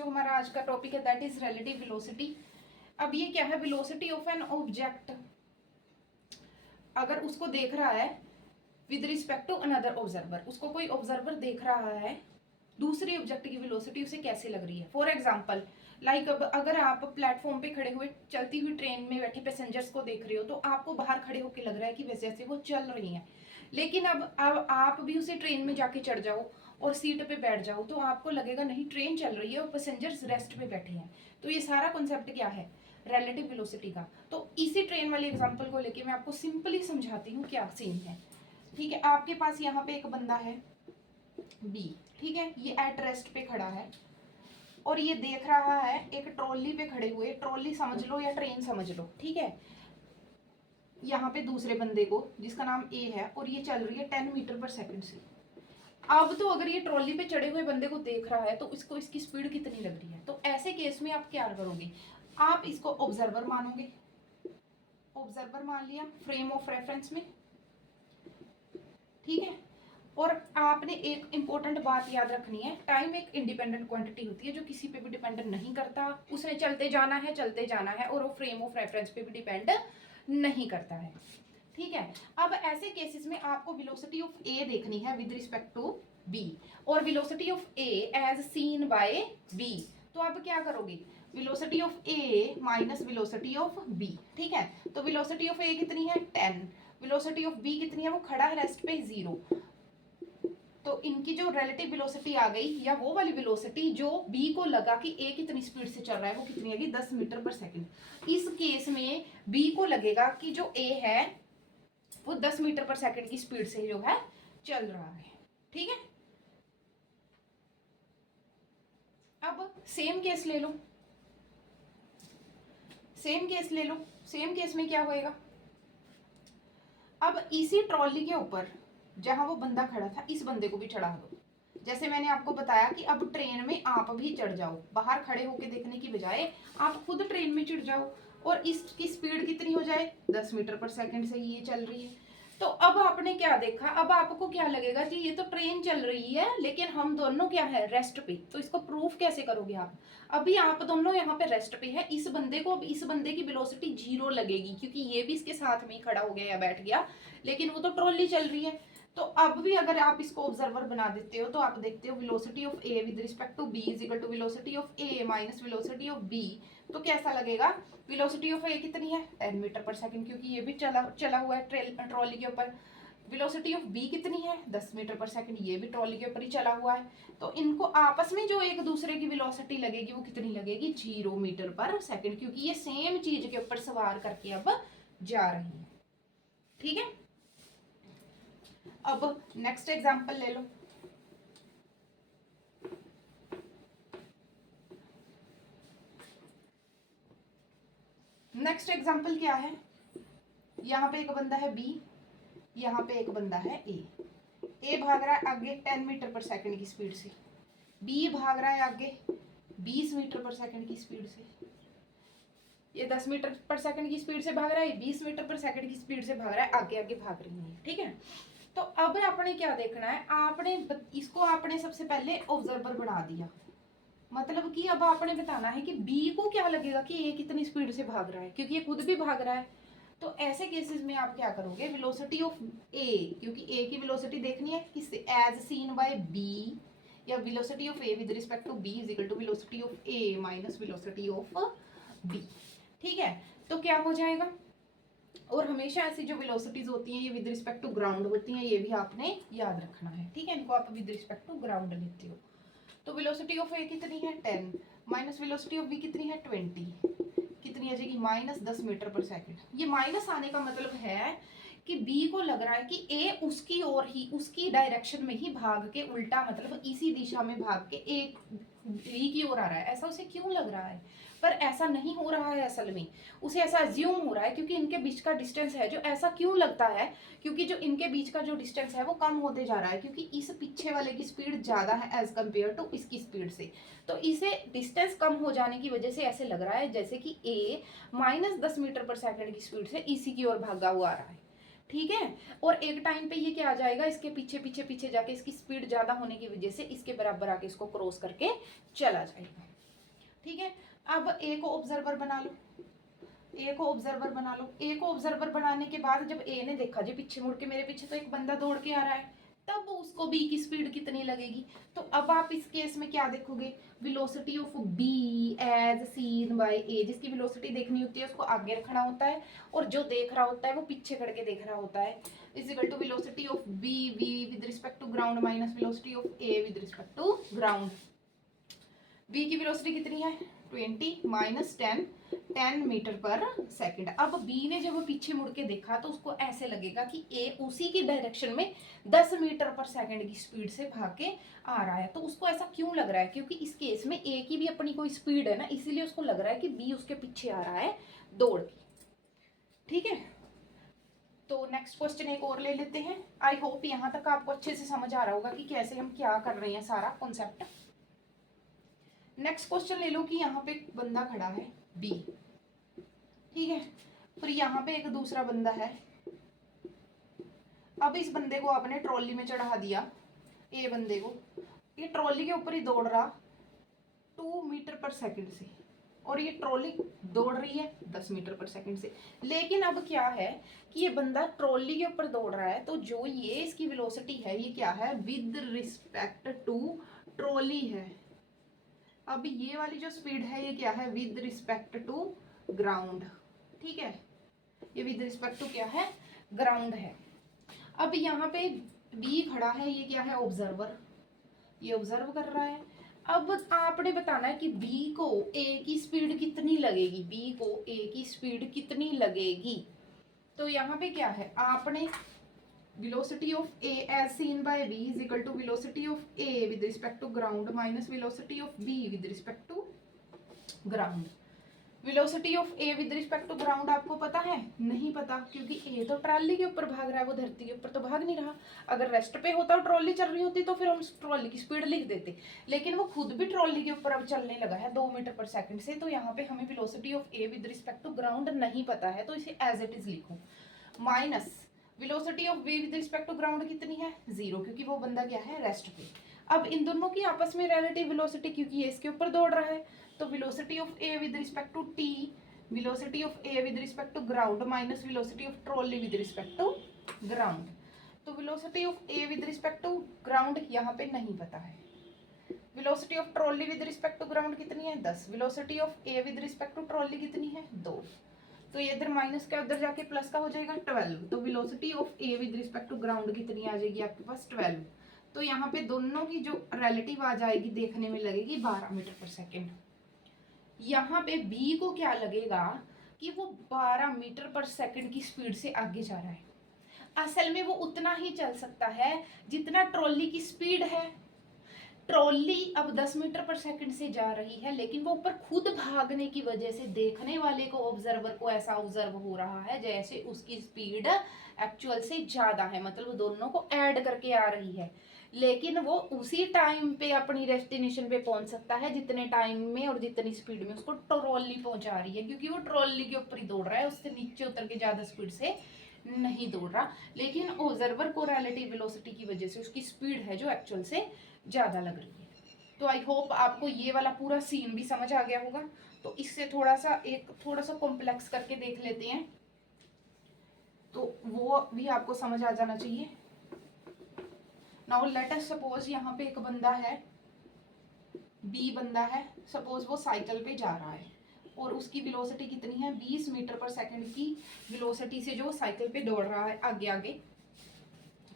जो हमारा आज का टॉपिक है दैट इज रिलेटिव वेलोसिटी। अब ये क्या है, वेलोसिटी ऑफ एन ऑब्जेक्ट अगर उसको देख रहा है with respect to another observer, उसको कोई ऑब्जर्वर देख रहा है, दूसरी ऑब्जेक्ट की वेलोसिटी उसे कैसे लग रही है। फॉर एग्जाम्पल लाइक अब अगर आप प्लेटफॉर्म पे खड़े हुए चलती हुई ट्रेन में बैठे पैसेंजर्स को देख रहे हो तो आपको बाहर खड़े होकर लग रहा है कि वैसे जैसे वो चल रही हैं, लेकिन अब आप भी उसी ट्रेन में जाके चढ़ जाओ और सीट पे बैठ जाओ तो आपको लगेगा नहीं ट्रेन चल रही है और पैसेंजर्स रेस्ट पे बैठे हैं। तो ये सारा कॉन्सेप्ट क्या है, रिलेटिव वेलोसिटी का। तो इसी ट्रेन वाले एग्जांपल को लेके मैं आपको सिंपली समझाती हूँ क्या सीन है। ठीक है, आपके पास यहाँ पे एक बंदा है बी, ठीक है, ये एट रेस्ट पे खड़ा है और ये देख रहा है एक ट्रॉली पे खड़े हुए, ट्रॉली समझ लो या ट्रेन समझ लो, ठीक है, यहाँ पे दूसरे बंदे को जिसका नाम ए है और ये चल रही है 10 मीटर पर सेकंड से। अब तो अगर ये ट्रॉली पे चढ़े हुए बंदे को देख रहा है तो इसको इसकी स्पीड कितनी लग रही है। तो ऐसे केस में आप क्या करोगे, आप इसको ऑब्जर्वर मानोगे, ऑब्जर्वर मान लिया फ्रेम ऑफ रेफरेंस में, ठीक है। और आपने एक इंपॉर्टेंट बात याद रखनी है, टाइम एक इंडिपेंडेंट क्वांटिटी होती है जो किसी पे भी डिपेंड नहीं करता, उसने चलते जाना है और वो फ्रेम ऑफ रेफरेंस पे भी डिपेंड नहीं करता है, ठीक है। अब ऐसे केसेस में आपको वेलोसिटी ऑफ ए देखनी है विद रिस्पेक्ट टू बी और velocity of A as seen by B. तो आप क्या करोगे, velocity of A minus velocity of B, ठीक है। तो वेलोसिटी ऑफ ए कितनी है 10, वेलोसिटी ऑफ बी कितनी है, वो खड़ा है रेस्ट पे 0। तो इनकी जो रिलेटिव वेलोसिटी आ गई या वो वाली वेलोसिटी जो बी को लगा कि ए कितनी स्पीड से चल रहा है वो कितनी आएगी 10 मीटर पर सेकंड। इस केस में बी को लगेगा कि जो ए है वो 10 मीटर पर सेकंड की स्पीड से जो है चल रहा है, ठीक है। अब सेम केस ले लो, सेम केस ले लो, सेम केस में क्या होएगा, अब इसी ट्रॉली के ऊपर जहां वो बंदा खड़ा था इस बंदे को भी चढ़ा दो। जैसे मैंने आपको बताया कि अब ट्रेन में आप भी चढ़ जाओ, बाहर खड़े होके देखने की बजाय आप खुद ट्रेन में चढ़ जाओ और इसकी स्पीड कितनी हो जाए 10 मीटर पर सेकंड से ये चल रही है। तो अब आपने क्या देखा, अब आपको क्या लगेगा कि ये तो ट्रेन चल रही है लेकिन हम दोनों क्या है रेस्ट पे। तो इसको प्रूफ कैसे करोगे आप, अभी आप दोनों यहाँ पे रेस्ट पे है, इस बंदे को, अब इस बंदे की वेलोसिटी 0 लगेगी क्योंकि ये भी इसके साथ में ही खड़ा हो गया या बैठ गया, लेकिन वो तो ट्रॉली चल रही है। तो अब भी अगर आप इसको ऑब्जर्वर बना देते हो तो आप देखते हो velocity of A with respect to B is equal to velocity of A minus velocity of B. तो कैसा लगेगा, वेलोसिटी ऑफ ए कितनी है 10 मीटर पर सेकंड क्योंकि ये भी चला हुआ है ट्रॉली के ऊपर। वेलोसिटी ऑफ बी कितनी है 10 मीटर पर सेकंड, ये भी ट्रॉली के ऊपर ही चला हुआ है। तो इनको आपस में जो एक दूसरे की वेलोसिटी लगेगी वो कितनी लगेगी 0 मीटर पर सेकंड क्योंकि ये सेम चीज के ऊपर सवार करके अब जा रही है, ठीक है। अब नेक्स्ट एग्जांपल ले लो, नेक्स्ट एग्जांपल क्या है, यहाँ पे एक बंदा है बी, यहाँ पे एक बंदा है ए भाग रहा है आगे 10 मीटर पर सेकंड की स्पीड से, बी भाग रहा है आगे 20 मीटर पर सेकंड की स्पीड से। ये 10 मीटर पर सेकंड की स्पीड से भाग रहा है, 20 मीटर पर सेकंड की स्पीड से भाग रहा है, आगे आगे भाग रही है, ठीक है। तो अब आपने क्या देखना है, आपने इसको आपने सबसे पहले ऑब्जर्वर बना दिया, मतलब कि अब आपने बताना है कि बी को क्या लगेगा कि ए कितनी स्पीड से भाग रहा है क्योंकि ये खुद भी भाग रहा है। तो ऐसे केसेस में आप क्या करोगे, वेलोसिटी ऑफ ए, क्योंकि ए की वेलोसिटी देखनी है किससे एज सीन बाय बी, या velocity of A with respect to B is equal to velocity of A minus velocity of B, ठीक है। तो क्या हो जाएगा, और हमेशा ऐसी जो वेलोसिटीज होती हैं ये विद रिस्पेक्ट टू ग्राउंड होती हैं, ये भी आपने याद रखना है, ठीक है। इनको आप विद रिस्पेक्ट टू ग्राउंड लेते हो। तो वेलोसिटी ऑफ ए कितनी है 10 माइनस वेलोसिटी ऑफ बी कितनी है 20, कितनी आ जाएगी माइनस 10 मीटर पर सेकंड। ये माइनस आने का मतलब है कि बी को लग रहा है कि ए उसकी ओर ही, उसकी डायरेक्शन में ही भाग के उल्टा, मतलब इसी दिशा में भाग के ए बी की ओर आ रहा है। ऐसा उसे क्यों लग रहा है, पर ऐसा नहीं हो रहा है, असल में उसे ऐसा अज्यूम हो रहा है क्योंकि इनके बीच का डिस्टेंस है जो, ऐसा क्यों लगता है क्योंकि जो इनके बीच का जो डिस्टेंस है वो कम होते जा रहा है क्योंकि इस पीछे वाले की स्पीड ज्यादा है एज कम्पेयर टू इसकी स्पीड से। तो इसे डिस्टेंस कम हो जाने की वजह से ऐसे लग रहा है जैसे कि ए माइनस 10 मीटर पर सेकंड की स्पीड से इसी की ओर भागा हुआ आ रहा है, ठीक है। और एक टाइम पे ये क्या आ जाएगा, इसके पीछे पीछे जाके इसकी स्पीड ज्यादा होने की वजह से इसके बराबर आके इसको क्रॉस करके चला जाएगा, ठीक है, अब ए को ऑब्जर्वर बना लो, ए को ऑब्जर्वर बना लो। ए को ऑब्जर्वर बनाने के बाद जब ए ने देखा जी पीछे मुड़ के मेरे पीछे तो एक बंदा दौड़ के आ रहा है, तब उसको बी की स्पीड कितनी लगेगी। तो अब आप इस केस में क्या देखोगे, velocity of B as seen by A, जिसकी वेलोसिटी देखनी होती है उसको आगे रखना होता है और जो देख रहा होता है वो पीछे करके देख रहा होता है, is equal to velocity of B with respect to ground minus velocity of A with respect to ground. B की वेलोसिटी कितनी है 20 माइनस 10 मीटर पर सेकंड। अब बी ने जब पीछे मुड़ के देखा तो उसको ऐसे लगेगा कि ए उसी की डायरेक्शन में 10 मीटर पर सेकंड की स्पीड से भाग के आ रहा है। तो उसको ऐसा क्यों लग रहा है, क्योंकि इस केस में ए की भी अपनी कोई स्पीड है ना, इसीलिए उसको लग रहा है कि बी उसके पीछे आ रहा है दौड़ के। ठीक है, तो नेक्स्ट क्वेश्चन एक और ले लेते हैं। आई होप यहाँ तक आपको अच्छे से समझ आ रहा होगा कि कैसे हम क्या कर रहे हैं सारा कॉन्सेप्ट। नेक्स्ट क्वेश्चन ले लो कि यहाँ पे एक बंदा खड़ा है बी, ठीक है, फिर यहाँ पे एक दूसरा बंदा है। अब इस बंदे को आपने ट्रॉली में चढ़ा दिया, ए बंदे को, ये ट्रॉली के ऊपर ही दौड़ रहा 2 मीटर पर सेकंड से, और ये ट्रॉली दौड़ रही है 10 मीटर पर सेकंड से। लेकिन अब क्या है कि ये बंदा ट्रॉली के ऊपर दौड़ रहा है, तो जो ये इसकी वेलोसिटी है ये क्या है, विद रिस्पेक्ट टू ट्रॉली है। अब ये वाली जो स्पीड है ये क्या है, विद रिस्पेक्ट टू ग्राउंड। ठीक है, ये विद रिस्पेक्ट टू क्या है, ग्राउंड है। अब यहाँ पे बी खड़ा है, ये क्या है, ऑब्जर्वर, ये ऑब्जर्व कर रहा है। अब आपने बताना है कि बी को ए की स्पीड कितनी लगेगी, बी को ए की स्पीड कितनी लगेगी। तो यहाँ पे क्या है, आपने velocity of A as seen by B is equal to velocity of A with respect to ground minus velocity of B with respect to ground. Velocity of A with respect to ground आपको पता है, नहीं पता, क्योंकि ए तो trolley के ऊपर भाग रहा है, वो धरती के ऊपर तो भाग नहीं रहा। अगर रेस्ट पे होता और ट्रॉली चल रही होती तो फिर हम ट्रॉली की स्पीड लिख देते, लेकिन वो खुद भी ट्रॉली के ऊपर अब चलने लगा है 2 मीटर पर सेकंड से। तो यहाँ पे हमें velocity of A with respect to ground नहीं पता है, तो इसे एज इट इज लिखो, minus velocity of B with respect to ground कितनी है 0, क्योंकि वो बंदा क्या है, रेस्ट पे। अब इन दोनों की आपस में रिलेटिव वेलोसिटी, क्योंकि ये इसके ऊपर दौड़ रहा है, तो velocity of A with respect to T, velocity of A with respect to ground minus velocity of trolley with respect to ground. तो velocity of A with respect to ground यहाँ पे नहीं पता है। Velocity of trolley with respect to ground कितनी है 10, velocity of A with respect to trolley कितनी है 2, तो ये इधर माइनस का उधर जाके प्लस का हो जाएगा 12। तो velocity of A with respect to ground कितनी आ जाएगी आपके पास 12। तो यहाँ पे दोनों की जो रिलेटिव आ जाएगी देखने में लगेगी 12 मीटर पर सेकेंड। यहाँ पे बी को क्या लगेगा कि वो 12 मीटर पर सेकेंड की स्पीड से आगे जा रहा है। असल में वो उतना ही चल सकता है जितना ट्रॉली की स्पीड है। ट्रॉली अब 10 मीटर पर सेकंड से जा रही है, लेकिन वो ऊपर खुद भागने की वजह से देखने वाले को, ऑब्जर्वर को ऐसा ऑब्जर्व हो रहा है जैसे उसकी स्पीड एक्चुअल से ज्यादा है, मतलब वो दोनों को ऐड करके आ रही है। लेकिन वो उसी टाइम पे अपनी डेस्टिनेशन पे पहुंच सकता है जितने टाइम में और जितनी स्पीड में उसको ट्रॉली पहुंचा रही है, क्योंकि वो ट्रॉली के ऊपर ही दौड़ रहा है, उससे नीचे उतर के ज्यादा स्पीड से नहीं दौड़ रहा। लेकिन ऑब्जर्वर को रिलेटिव वेलोसिटी की वजह से उसकी स्पीड है जो एक्चुअल से ज़्यादा लग रही है। तो आई होप आपको ये वाला पूरा सीन भी समझ आ गया होगा। तो इससे थोड़ा सा कॉम्प्लेक्स करके देख लेते हैं, तो वो भी आपको समझ आ जाना चाहिए। नाउ लेट अस सपोज यहाँ पे एक बंदा है, बी बंदा है, सपोज वो साइकिल पे जा रहा है और उसकी वेलोसिटी कितनी है 20 मीटर पर सेकंड की वेलोसिटी से जो साइकिल पे दौड़ रहा है आगे आगे।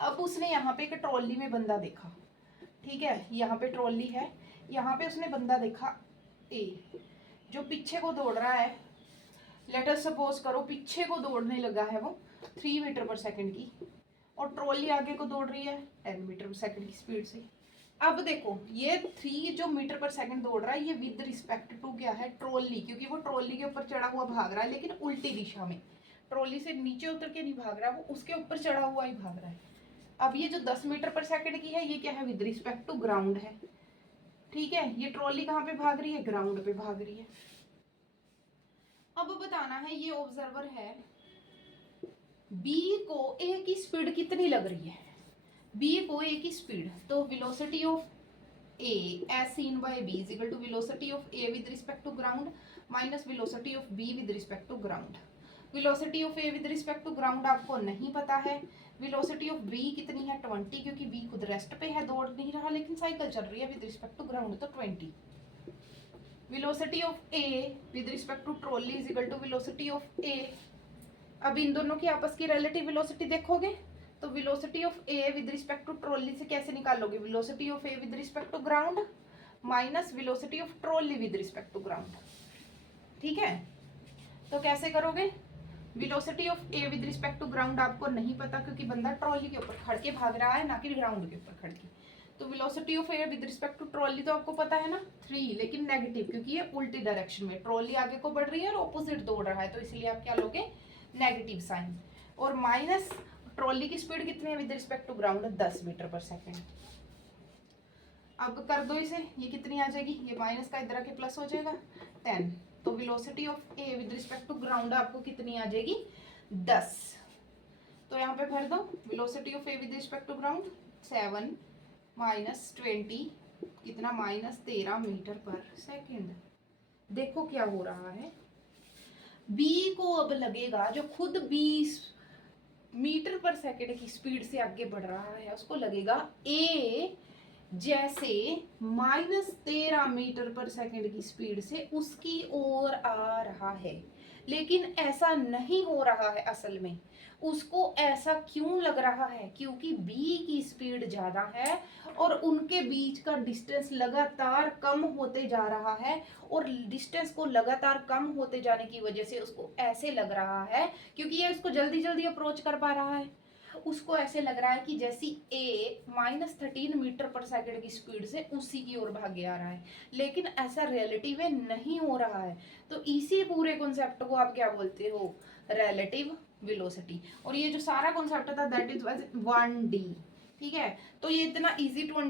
अब उसने यहाँ पे एक ट्रॉली में बंदा देखा, ठीक है, यहाँ पे ट्रॉली है, यहाँ पे उसने बंदा देखा ए जो पीछे को दौड़ रहा है। लेट अस सपोज करो पीछे को दौड़ने लगा है वो 3 मीटर पर सेकंड की, और ट्रॉली आगे को दौड़ रही है 10 मीटर पर सेकंड की स्पीड से। अब देखो ये 3 जो मीटर पर सेकंड दौड़ रहा है ये विद रिस्पेक्ट टू क्या है, ट्रॉली, क्योंकि वो ट्रॉली के ऊपर चढ़ा हुआ भाग रहा है लेकिन उल्टी दिशा में, ट्रॉली से नीचे उतर के नहीं भाग रहा, वो उसके ऊपर चढ़ा हुआ ही भाग रहा है। अब ये जो 10 मीटर पर सेकंड की है ये क्या है, विद रिस्पेक्ट टू ग्राउंड है। ठीक है, ये ट्रॉली कहाँ पे भाग रही है, ग्राउंड पे भाग रही है। अब बताना है ये ऑब्जर्वर है, बी को ए की स्पीड कितनी लग रही है, बी को ए की स्पीड, तो velocity of A as seen by B is equal to velocity of A with respect to ground minus velocity of B with respect to ground. Velocity of A with respect to ground आपको नहीं पता है, velocity of B कितनी है 20, क्योंकि B खुद rest पे है, दौड़ नहीं रहा लेकिन साइकिल चल रही है with respect to ground तो 20. Velocity of A with respect to trolley is equal to velocity of A. अब इन दोनों की आपस की relative velocity देखोगे तो velocity of A with respect to trolley से कैसे निकालोगे, velocity of A with respect to ground minus velocity of trolley with respect to ground. ठीक है, तो कैसे करोगे, velocity of A with respect to ground आपको नहीं पता क्योंकि बंदा ट्रॉली के ऊपर खड़ के भाग रहा है ना कि ग्राउंड के ऊपर खड़ के, तो velocity of A with respect to trolley तो आपको पता है ना 3, लेकिन नेगेटिव क्योंकि ये उल्टी डायरेक्शन में, ट्रॉली आगे को बढ़ रही है और ऑपोजिट दौड़ रहा है, तो इसलिए आप क्या लोगे, नेगेटिव साइन, और माइनस ट्रॉली की स्पीड कितनी है with respect to ground 10 metre per second. अब कर दो इसे, ये कितनी आ जाएगी, ये माइनस का इधर आके प्लस हो जाएगा 10, तो velocity of A with respect to ground आपको कितनी आ जाएगी 10. तो यहाँ पे भर दो, velocity of A with respect to ground 7 minus 20 कितना, माइनस 13 मीटर पर सेकेंड. देखो क्या हो रहा है, बी को अब लगेगा, जो खुद 20 मीटर पर सेकेंड की स्पीड से आगे बढ़ रहा है उसको लगेगा ए जैसे माइनस 13 मीटर पर सेकेंड की स्पीड से उसकी ओर आ रहा है, लेकिन ऐसा नहीं हो रहा है. असल में उसको ऐसा क्यों लग रहा है, क्योंकि बी की स्पीड ज़्यादा है और उनके बीच का डिस्टेंस लगातार कम होते जा रहा है, और डिस्टेंस को लगातार कम होते जाने की वजह से उसको ऐसे लग रहा है, क्योंकि ये उसको जल्दी जल्दी अप्रोच कर पा रहा है, उसको ऐसे लग रहा है कि जैसी ए माइनस 13 मीटर पर सेकेंड की स्पीड से उसी की ओर भागे आ रहा है, लेकिन ऐसा रियलिटी में नहीं हो रहा है. तो इसी पूरे कॉन्सेप्ट को आप क्या बोलते हो, रिलेटिव वेलोसिटी. और ये जो सारा कॉन्सेप्ट था दैट इज 1D. ठीक है, तो ये इतना इजी टू अंडरस्टैंड